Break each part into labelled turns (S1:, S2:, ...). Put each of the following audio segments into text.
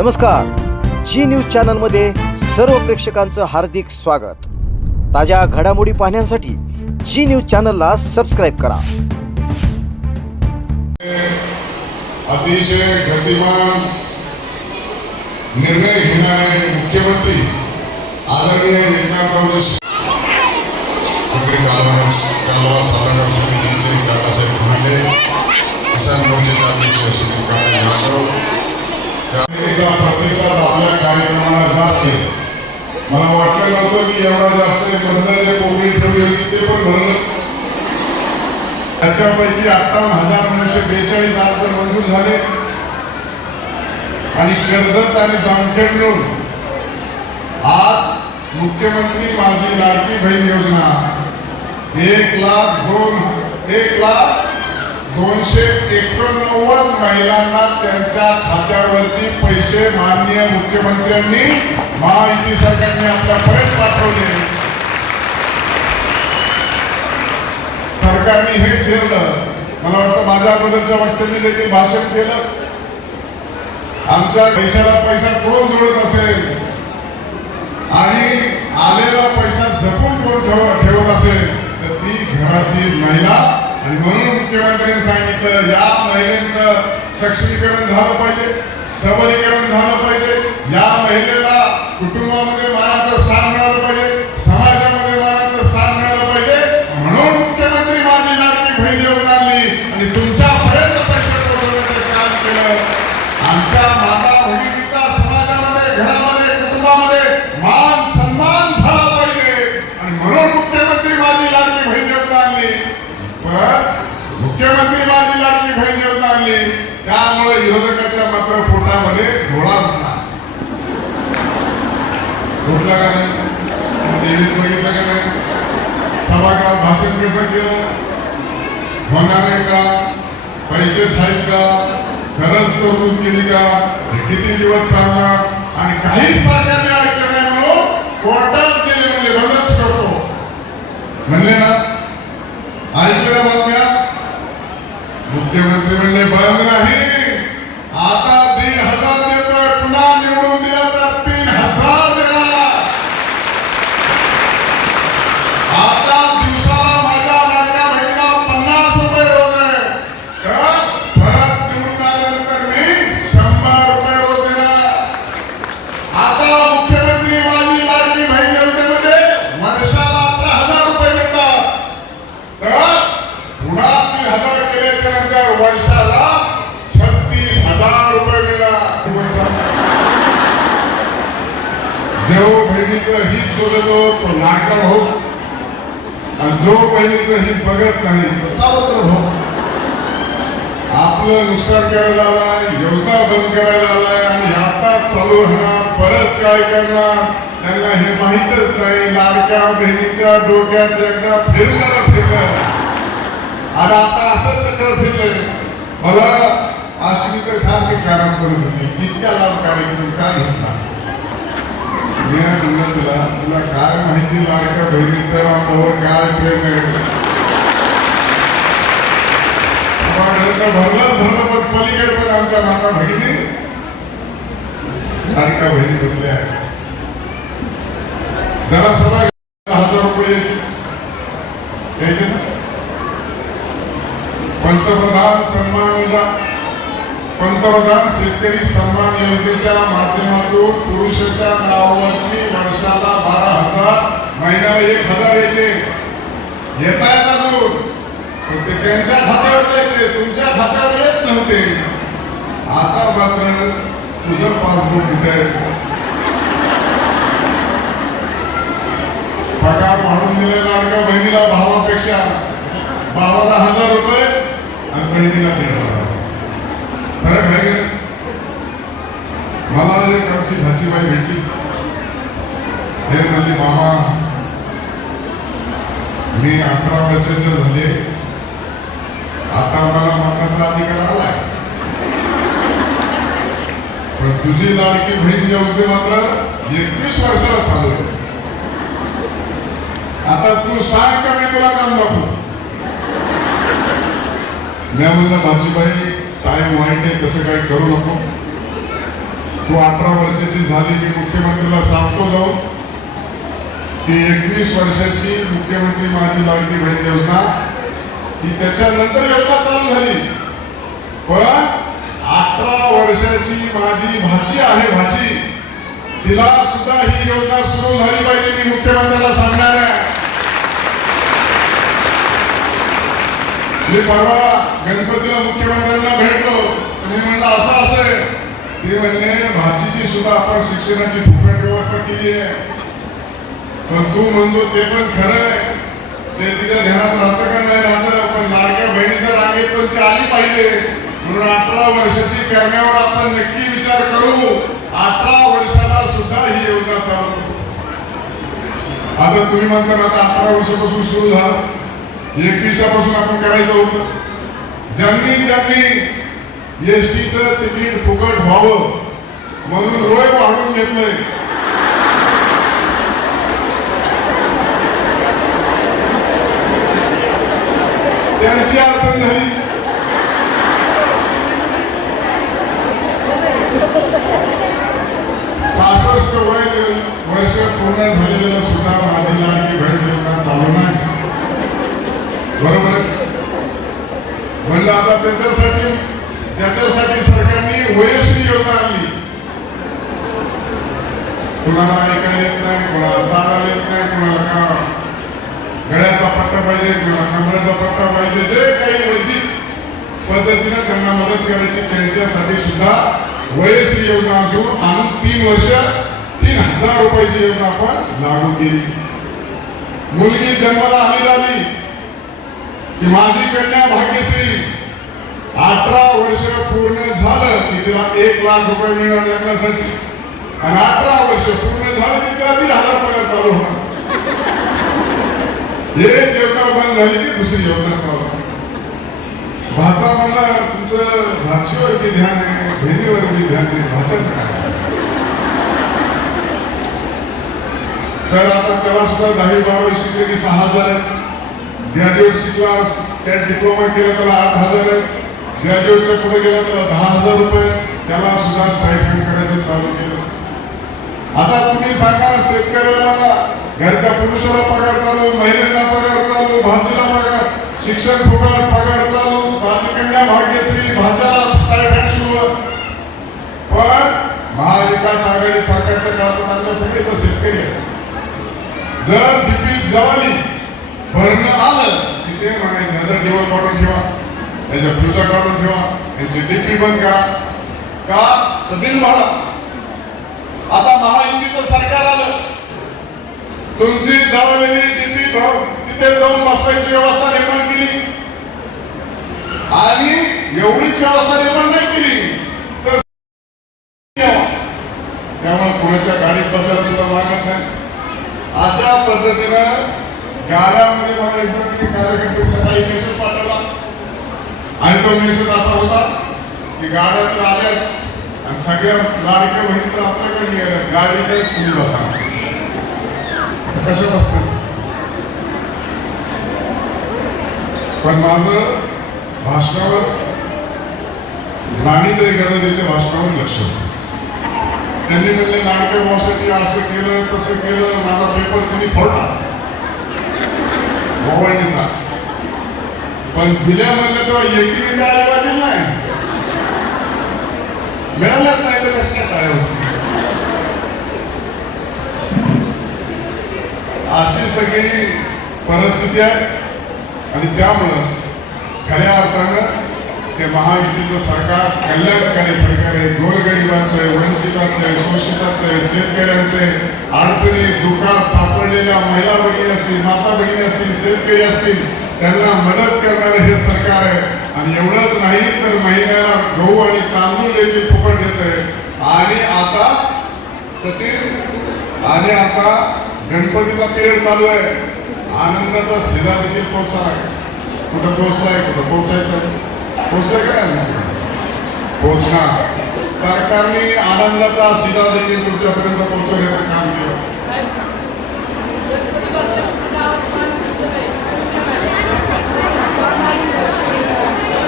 S1: नमस्कार. जी न्यूज चॅनलमध्ये सर्व प्रेक्षकांचं हार्दिक स्वागत. ताज्या घडामोडी पाहण्यासाठी जी न्यूज चॅनलला सबस्क्राईब करा.
S2: अतिशय गतिमान निर्णय घेणारे मुख्यमंत्री आदरणीय एकनाथ शिंदे कालवा कालवा समितीचे दादासाहेब फुले किसान मोर्चाचे अध्यक्ष सुनील श्रीकांत यादव. प्रतिसाद आपल्या कार्यक्रमाला जास्त आहे. मला वाटलं नव्हतं की एवढा जास्त आहे. म्हणलं जे कोकणी ठेवली होती ते पण भरलं. त्याच्यापैकी अठ्ठावन्न हजार नऊशे बेचाळीस अर्ज मंजूर झाले. आणि कर्जत आणि जामखेड मिळून आज मुख्यमंत्री माझी लाडकी बहीण योजना. एक लाख दोन एक लाख दोनशे एकोणनव्वद महिलांना त्यांच्या खात्यावरती पैसे माननीय मुख्यमंत्र्यांनी महायुती सरकारने आपल्यापर्यंत पाठवले. सरकारने हे झेललं मला वाटतं माझ्या अगोदरच्या वक्त्यांनी देखील भाषण केलं. आमच्या देशाला पैसा कोण जोडत असेल? आणि आलेला पैसा जपून कोण ठेव ठेवत असेल? तर ती घरातील महिला आणि म्हणून मुख्यमंत्र्यांनी सांगितलं या महिलेचं सक्षमीकरण झालं पाहिजे सबलीकरण झालं पाहिजे. या महिलेला त्यामुळे विरोधकाच्या मात्र पोटामध्ये घोडा म्हणला. उठला का नाही? टीव्हीत बघितलं का नाही? सभागृहात भाषण कसं केलं? होणार आहे का? पैसे आहेत का? खरंच तरतूद केली का? किती दिवस चालणार? आणि काही सरकारने ऐकलं नाही म्हणून कोर्टात गेले म्हणजे बंदच करतो. म्हणले ना ऐकलं ना बातम्या मुख्यमंत्री म्हणले बंद नाही हित नाही तो सावत्र भाऊ आपलं नुकसान करायला आलाय योजना बंद करायला आलाय आणि आता चालू राहणार परत काय करणार त्यांना हे माहीतच नाही. लाडक्या बहिणीच्या डोक्यात एकदा फिरलं फिरलं. आणि आता असं चक्कर फिरलं मला अश्विनी तर सारखे काम करत होती कितक्या लाभ कार्यक्रम काय घेतला? मी म्हणलं तुला तुला काय माहिती लाडक्या बहिणीचं आपल्यावर काय प्रेम आहे? भरलं भरलं पण पलीकडे पण आमच्या माता बहिणी बहिणी बसल्या जरा सभा हजार रुपये यायचे ना पंतप्रधान सन्मान योजना पंतप्रधान शेतकरी सन्मान योजनेच्या माध्यमातून पुरुषाच्या नावावरती वर्षाला बारा हजार महिन्याला एक हजार यायचे येता येतात ते त्यांच्या खात्यावर यायचे तुमच्या खात्यावर येत नव्हते. आता मात्र तुझं पासबुक तिथे पगार वाढून दिलेला लाडक्या बहिणीला भावापेक्षा भावाला हजार रुपये आणि बहिणीला दीड हजार. नाही? मला एक आमची भाचीबाई भेटली हे म्हणली मामा मी अठरा वर्षाचे झाले आता मला मताचा अधिकार आलाय पण तुझी लाडकी बहीण योजने मात्र एकवीस वर्षाला चालू आहे. आता तू सांग का मी तुला काम नको मी म्हणलं भाजीबाई टाईम वाईट आहे तसं काही करू नको. तू अठरा वर्षाची झाली मी मुख्यमंत्रीला सांगतो जाऊ की एकवीस वर्षाची मुख्यमंत्री माझी लाडकी बहीण योजना ही त्याच्यानंतर योजना चालू झाली. पण अठरा वर्षाची माझी भाची आहे भाची. तिला सुद्धा ही योजना सुरू झाली पाहिजे मी मुख्यमंत्र्याला सांगणार आहे. मी परवा गणपतीला मुख्यमंत्र्यांना भेटलो मी म्हणलं असं असं ते म्हणले भाचीची सुद्धा आपण शिक्षणाची फुकट व्यवस्था केली आहे. पण तू म्हणतो ते पण खरं आहे. ते तिच्या ध्यानात राहतं का नाही राहतं पण लाडक्या बहिणीच्या रांगेत पण ती आली पाहिजे. म्हणून अठरा वर्षाची करण्यावर आपण नक्की विचार करू. अठरा वर्षाला सुद्धा ही योजना चालू करू. आता तुम्ही म्हणता ना आता अठरा वर्षापासून सुरू झालं. पासून आपण करायचं होतं. ज्यांनी ज्यांनी एस टीचं तिकीट फुकट व्हावं म्हणून रोय वाढून घेतलंय. त्यांची अडचण झाली. वर्ष पूर्ण झालेलं सुद्धा माझी लाडकी बहीण योजना चालू नाही. बरोबर म्हणलं आता त्याच्यासाठी त्याच्यासाठी सरकारने वयस्वी योजना आणली. कुणाला ऐकायला येत नाही कुणाला चालायला येत नाही कुणाला का गळ्याचा पट्टा पाहिजे कुणाला कमऱ्याचा पट्टा पाहिजे जे काही वैदिक पद्धतीनं त्यांना मदत करायची त्यांच्यासाठी सुद्धा वयस्वी योजना असून आणून तीन वर्ष तीन हजार रुपयाची योजना आपण लागू केली. मुलगी जन्माला आली झाली. की माझी कन्या भाग्यश्री. अठरा वर्ष पूर्ण झालं की तिला एक लाख रुपये मिळणार लग्नासाठी. आणि अठरा वर्ष पूर्ण झालं की तिला तीन हजार पगार चालू होणार. एक योजना बंद झाली की दुसरी योजना चालू भाचा म्हणला तुमचं भाचीवर बी ध्यान आहे बहिणीवर बी ध्यान आहे भाच्याचं काय करायचं? तर आता त्याला सुद्धा दहावी बारावी शिकले की सहा हजार आहे ग्रॅज्युएट शिकला त्यात डिप्लोमा केला त्याला आठ हजार आहे. ग्रॅज्युएटच्या पुढे गेला त्याला दहा हजार रुपये त्याला सुद्धा स्टायपेंड करायचं चालू केलं. आता तुम्ही सांगा शेतकऱ्याला घरच्या पुरुषाला पगार चालू महिलांना पगार चालू भाजीला पगार शिक्षण फुकट पगार चालू माझी भाग्यश्री भाच्याला स्टायपेंड सुरू पण महाविकास आघाडी सरकारच्या काळात आणलं सगळे तर शेतकरी आहे जर डीपी जवळी भरणं आलं की ते म्हणायचे ह्याचा डिवल काढून ठेवा त्याच्या फ्युजा काढून ठेवा यांची डीपी बंद करा. का? तर बिल वाढा आता महायुतीचं सरकार आलं. तुमची जळवलेली डीपी तिथे जाऊन बसवायची व्यवस्था निर्माण केली. आणि एवढीच व्यवस्था निर्माण नाही केली तर त्यामुळे कोणाच्या गाडीत बसायला सुद्धा लागत नाही अशा पद्धतीनं गाड्यामध्ये मला एकदम की कार्यकर्ते सकाळी मेसेज पाठवला आणि तो मेसेज असा होता की गाड्या तर आल्यात आणि सगळ्या लाडक्या बहिणी तर आपल्याकडे गेल्या गाडी गाडीकडेच सुरू बसा आता कशा बसतात पण माझं भाषणावर राणीताई गदादेच्या भाषणावर लक्ष होतं. त्यांनी म्हणले लाडक्या भाषेने असं केलं तसं केलं माझा पेपर त्यांनी फोडला. मोबाईलचा पण दिल्या म्हणलं तेव्हा एकीने टाळ्या वाजेल नाही. मिळालाच नाही तर कसं काय टाळ्या वाजतील? अशी सगळी परिस्थिती आहे. आणि त्यामुळं खऱ्या अर्थानं ते महायुतीचं सरकार कल्याणकारी सरकार आहे. गोरगरिबांचं आहे वंचिताचं आहे शोषितांचं आहे शेतकऱ्यांचं आहे. अडचणी दुःखात सापडलेल्या महिला भगिनी असतील माता भगिनी असतील शेतकरी असतील त्यांना मदत करणारं हे सरकार आहे. आणि एवढंच नाही तर महिन्याला गहू आणि तांदूळ देखील फुकट देत आहे आणि आता सचिन आणि आता गणपतीचा पिरियड चालू आहे. आनंदाचा शिरा देखील पोहोचला आहे? कुठं पोहोचलाय कुठं पोहोचायचं? पोहोचलाय का नाही? पोहोचणार. सरकारने आनंदाचा शिरा देखील तुमच्यापर्यंत पोहोचवण्याचं काम केलं.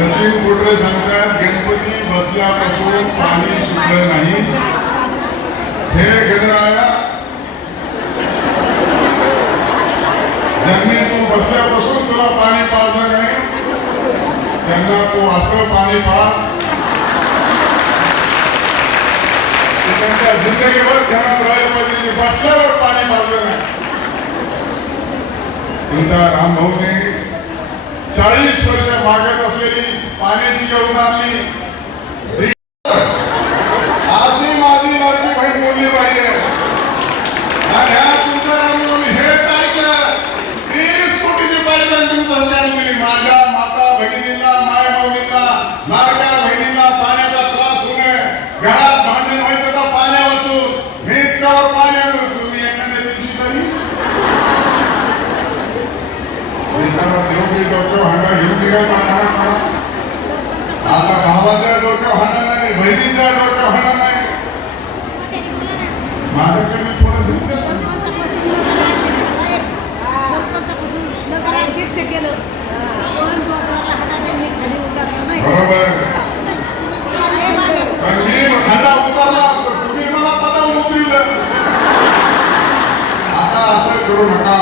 S2: सचिन कुडरे सांगतात गणपती बसल्यापासून पाणी सुटलं नाही. हे गणराया ज्यांनी तू बसल्यापासून तुला पाणी पाजलं नाही. त्यांना तू असं पाणी पाज. त्यांच्या जिंदगीवर ध्यानात राहिलं पाहिजे की बसल्यावर पाणी पाजलं नाही. तुमच्या रामभाऊने चाळीस वर्ष मागत असलेली पाण्याची घेऊन आणली आजही माझी लाडकी बहीण बोलली पाहिजे आणि ह्या तुमच्या रामभाऊने हेच ऐकलं तीस कोटीची पाईपलाईन तुमच्यासाठी आणून दिली माझ्या माता भगिनींना माय भाऊनींना लाडक्या बहिणींना पाण्याचा त्रास होऊ नये घरात भांडण व्हायचं तर पाण्या वाचून मीच कावर पाणी आणू तुम्ही एखाद्या दिवशी तरी बिचारा देवगी डोक्यावर हांडा करा आता भावाच्या डोक्यावर हांडा नाही बहिणीच्या डोक्यावर हांडा नाही. माझ्याकडे थोडं देऊन बरोबर. पण मी हांडा उतरला तर तुम्ही मला पदावर उतरवलं आता असं करू नका.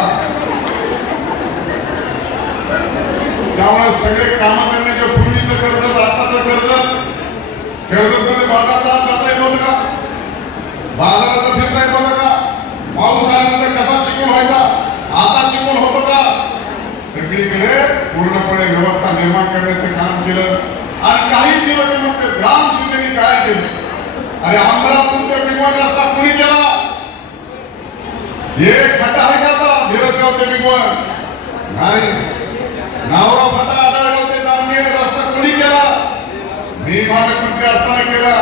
S2: त्यामुळे सगळे काम करण्याच्या पूर्वीचं कर्ज आताचं कर्ज. कर्जत मध्ये बाजारात जाता येत होतं का बाजारात फिरता येत होतं का पाऊस आल्यानंतर कसा चिकून व्हायचा? आता चिकून होतो का? सगळीकडे पूर्णपणे व्यवस्था निर्माण करण्याचं काम केलं. आणि काही दिवस मग ते ग्राम सुधीने काय केलं अरे आंबरातून ते बिगवण रस्ता कुणी केला? हे खड्डा आहे का आता? मिरजगाव ते बिगवण नाही. नावरा फाटा आढळगाव ते जामनेर रस्ता कोणी केला? मी पालकमंत्री असताना केला.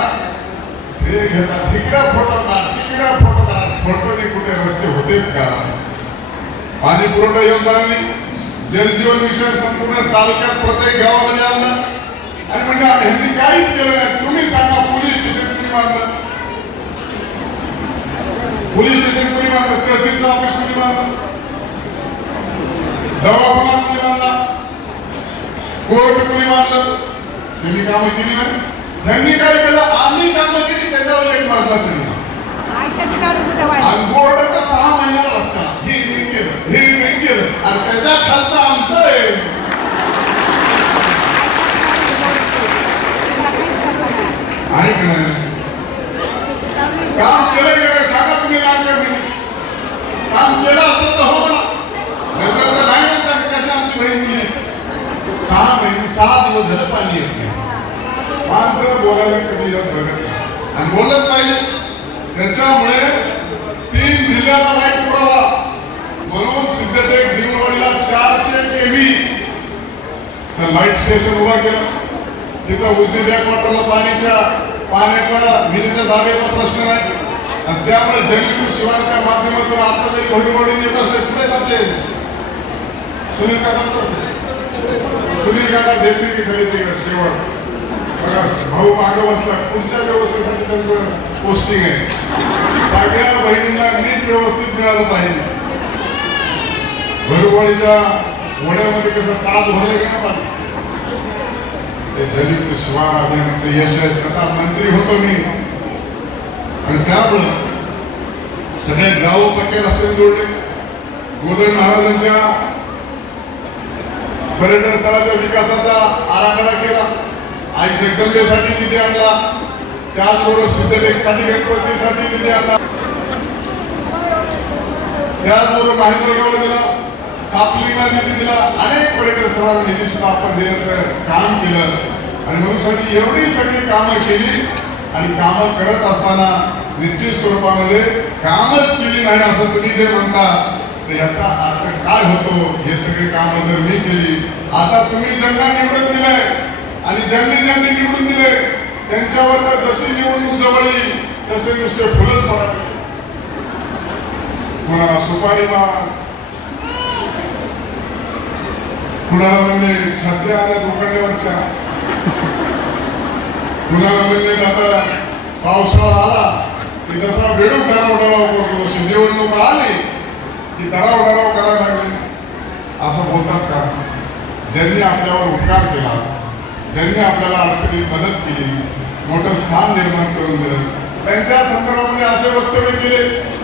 S2: श्री घेतात तिकडं फोटो काढ तिकडे फोटो काढा. फोटोने कुठे रस्ते होते का? पाणी पुरवठा योजना जलजीवन मिशन संपूर्ण तालुक्यात प्रत्येक गावामध्ये आणलं. आणि म्हणजे ह्यांनी काहीच केलं नाही. तुम्ही सांगा पोलीस स्टेशन कुणी मारलं? पोलीस स्टेशन कुणी मारलं? तहसीलचं ऑफिस कुणी मारलं? दवाखाना कुणी बांधला कोर्ट कुणी बांधलं तुम्ही कामं केली नाही त्यांनी काय केलं? आम्ही कामं केली त्याच्यावर एक आणि तर सहा महिन्याला असता. हे मी केलं हे मी केलं. आणि त्याच्या खालचं आमचं आहे. आहे का नाही? काम केलं सांगा तुम्ही काम केलं असेल तर हो ना नसेल तर नाही ना सांगा कशी आमची बहीण मुली सहा दिवस झालं पाणी येत नाही. माणसं बोलायला कधी येत आणि बोलत पाहिजे त्याच्यामुळे तीन जिल्ह्याला लाइट पुरावा. म्हणून सिद्धटेक भीमवाडीला चारशे केव्ही लाइट स्टेशन उभा केलं. तिथं उजनी बॅकवॉटरला पाण्याच्या पाण्याचा विजेच्या दाब्याचा प्रश्न नाही. आणि त्यामुळे जलविद्युत शिवारच्या माध्यमातून आता जरी घोडीघोडी येत असले कुठे आमचे सुनील काका सुनील देतील की तिकडे शेवट बघा भाऊ मागं बसला. पुढच्या व्यवस्थेसाठी त्यांचं पोस्टिंग आहे. सगळ्या बहिणींना नीट व्यवस्थित मिळालं पाहिजे. घरगोळीच्या वड्यामध्ये कसं पाच भरले का पाणी ते जलित शिवार अभियानाचं यश आहे. त्याचा मंत्री होतो मी. आणि त्यामुळं सगळे गाव पक्के रस्ते जोडले. गोदड महाराजांच्या पर्यटन स्थळाच्या विकासाचा आराखडा केला. आई जगदंबेसाठी निधी आणला. त्याचबरोबर सिद्धलेखसाठी गणपतीसाठी निधी आणला. त्याचबरोबर माहेश्वरगावला दिला. स्थापलीला निधी दिला. अनेक पर्यटन स्थळाला निधी सुद्धा आपण देण्याचं काम केलं. आणि म्हणून साठी एवढी सगळी कामं केली. आणि कामं करत असताना निश्चित स्वरूपामध्ये कामच केली नाही असं तुम्ही जे म्हणता तर याचा अर्थ काय होतो? हे सगळे कामं जर मी केली आता तुम्ही ज्यांना निवडून दिलंय आणि ज्यांनी ज्यांनी निवडून दिले त्यांच्यावर तर जशी निवडणूक जवळ येईल तसे नुसते फुलच पडावे कुणाला सुपारी मास. कुणाला म्हणजे छत्र्या आल्या लोखंडावरच्या कुणाला म्हणजे आता पावसाळा आला. की जसा बेडूक डराव डराव करतो तशी निवडणूक आली. की डराव डराव करायला लागले असं बोलतात का? ज्यांनी आपल्यावर उपकार केला ज्यांनी आपल्याला अडचणीत मदत केली मोठं स्थान निर्माण करून दिलं त्यांच्या संदर्भामध्ये असे वक्तव्य केले.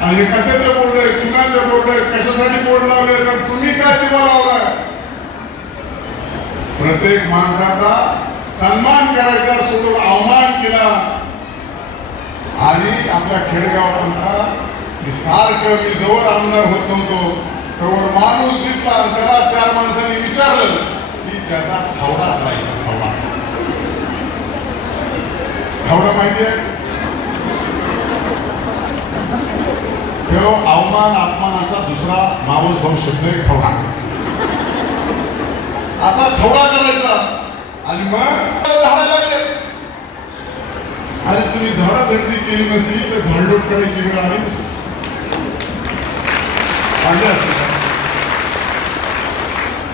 S2: आणि हे कशाचे बोर्ड आहे? कुणाचे बोर्ड आहे? कशासाठी बोर्ड लावले? तर तुम्ही काय दिवा लावलाय? प्रत्येक माणसाचा सन्मान करायचा सोडून अवमान केला. आणि आपल्या खेडेगावात पंथा सारखं मी जवळ आमदार होत नव्हतो. तेवढ माणूस दिसला त्याला चार माणसांनी विचारलं की त्याचा थावडा करायचा थावडा. थावडा माहिती आहे? तो अवमान अपमानाचा दुसरा माणूस भाऊ शब्द आहे खवडा असा खवडा करायचा. आणि मग लागले अरे तुम्ही झाडाझडती केली नसती तर झाडलोट करायची वेळ आली नसती.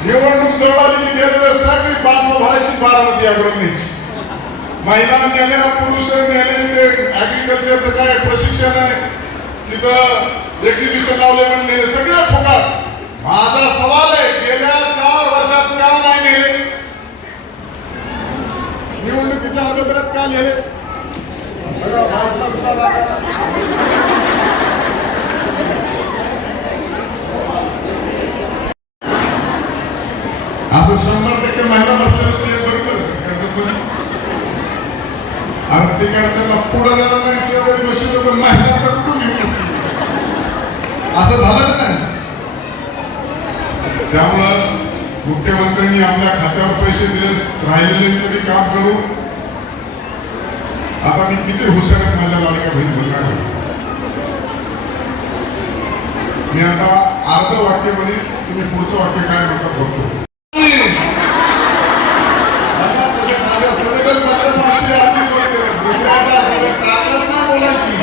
S2: निवडणूक जवळ आली की गेल्या सगळी पाच भरायची बारामती अग्रणीची महिला नेल्या पुरुष नेले ते ऍग्रिकल्चरचं काय प्रशिक्षण आहे? तिथं एक्झिबिशन लावले म्हणले सगळे फुकट. माझा सवाल आहे गेल्या चार वर्षात का नाही नेले? निवडणुकीच्या अगोदरच का नेले? बघा, भारतात सुद्धा दादा- असं शंभर टक्के महिला बसलेलं स्टेज बघितलं का? कसं कोणी? आणि तिकडच्या पुढं गेला नाही शेजारी बसलो तर महिला तर कुठून घेऊन बसली? असं झालं नाही? त्यामुळं मुख्यमंत्र्यांनी आपल्या खात्यावर पैसे दिले राहिलेल्यांचं मी काम करू आता मी किती हुशार आहेत माझ्या लाडक्या बहीण बोलणार मी आता अर्ध वाक्य म्हणेन तुम्ही पुढचं वाक्य काय म्हणतात बघतो मला तशा माझ्या सगळ्यात माझ्या मावशी आजी बोलते. दुसऱ्याला सगळं ताकद नाही बोलायची.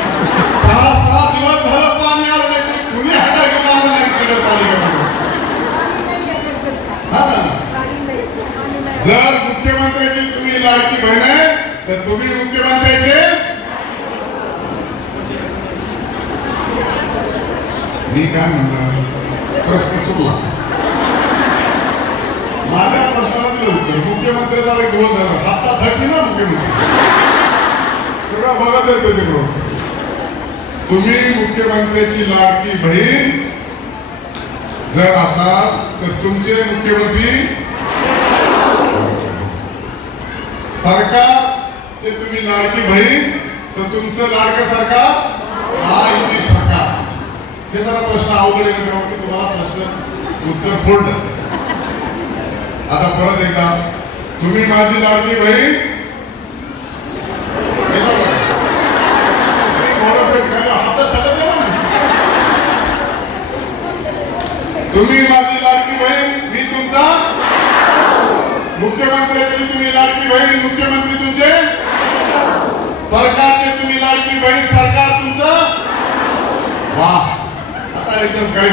S2: सहा सहा दिवस झालं पाणी आलं नाही तरी कुणी हाडं घेऊन आलं नाही नगरपालिकेमध्ये. हा ना? जर मुख्यमंत्र्याची तुम्ही लाडकी बहीण आहे तर तुम्ही मुख्यमंत्र्याचे मी काय म्हणणार? प्रश्न चुकला. माझ्या प्रश्नाला दिलं उत्तर मुख्यमंत्र्याला एक रोज झाला. हातात थकली ना मुख्यमंत्री. सगळं बघत येतो ते बरोबर तुम्ही मुख्यमंत्र्याची लाडकी बहीण जर असाल तर तुमचे मुख्यमंत्री सरकारचे तुम्ही लाडकी बहीण तर तुमचं लाडकं सरकार महायुती सरकार हे जरा प्रश्न अवघड आहे मित्रांनो, तुम्हाला प्रश्न उत्तर फोडलं आता परत एकदा तुम्ही माझी लाडकी बहीण? कसं बघा? हातात तुम्ही माझी लाडकी बहीण मी तुमचा मुख्यमंत्र्याची तुम्ही लाडकी बहीण मुख्यमंत्री तुमचे? सरकारचे तुम्ही लाडकी बहीण सरकार तुमचं? वा आता एकदम काही